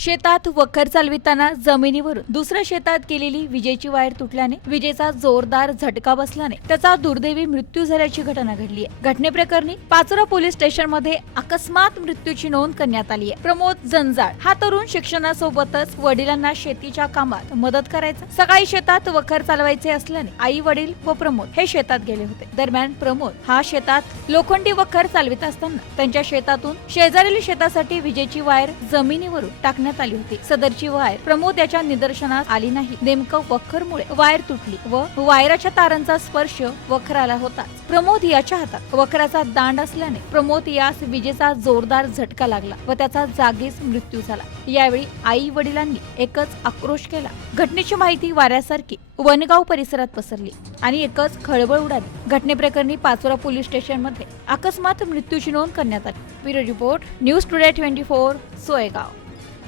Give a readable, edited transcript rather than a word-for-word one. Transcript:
शेतात वखर चालविताना जमिनीवरून दुसऱ्या शेतात गेलेली विजेची वायर तुटल्याने विजेचा जोरदार झटका बसल्याने त्याचा दुर्दैवी मृत्यू झाल्याची घटना घडली आहे। घटनेप्रकरणी पाचोरा पोलीस स्टेशन मध्ये अकस्मात मृत्यूची नोंद करण्यात आली आहे। प्रमोद जंजाळ हा तरुण शिक्षणासोबतच वडिलांना शेतीच्या कामात मदत करायचा। सकाळी शेतात वखर चालवायचे असल्याने आई वडील व प्रमोद हे शेतात गेले होते। दरम्यान प्रमोद हा शेतात लोखंडी वखर चालवित असताना त्यांच्या शेतातून शेजारील शेतासाठी विजेची वायर जमिनीवरून टाकण्यात आली होती। सदरची वायर प्रमोद याच्या निदर्शनास आली नाही। नेमकं वखरमुळे वायर तुटली व वायराच्या तारांचा स्पर्श वखराला होता। प्रमोद याच्या हातात वखराचा दांड असल्याने प्रमोद यास विजेचा जोरदार झटका लागला व त्याचा जागीच मृत्यू झाला। यावेळी आई वडिलांनी एकच आक्रोश केला। घटनेची माहिती वाऱ्यासारखी वनगाव परिसरात पसरली आणि एकच खळबळ उडाली। घटनेप्रकरणी पाचोरा पोलीस स्टेशन मध्ये अकस्मात मृत्यूची नोंद करण्यात आली। Bureau report, news today 24, Soygaon.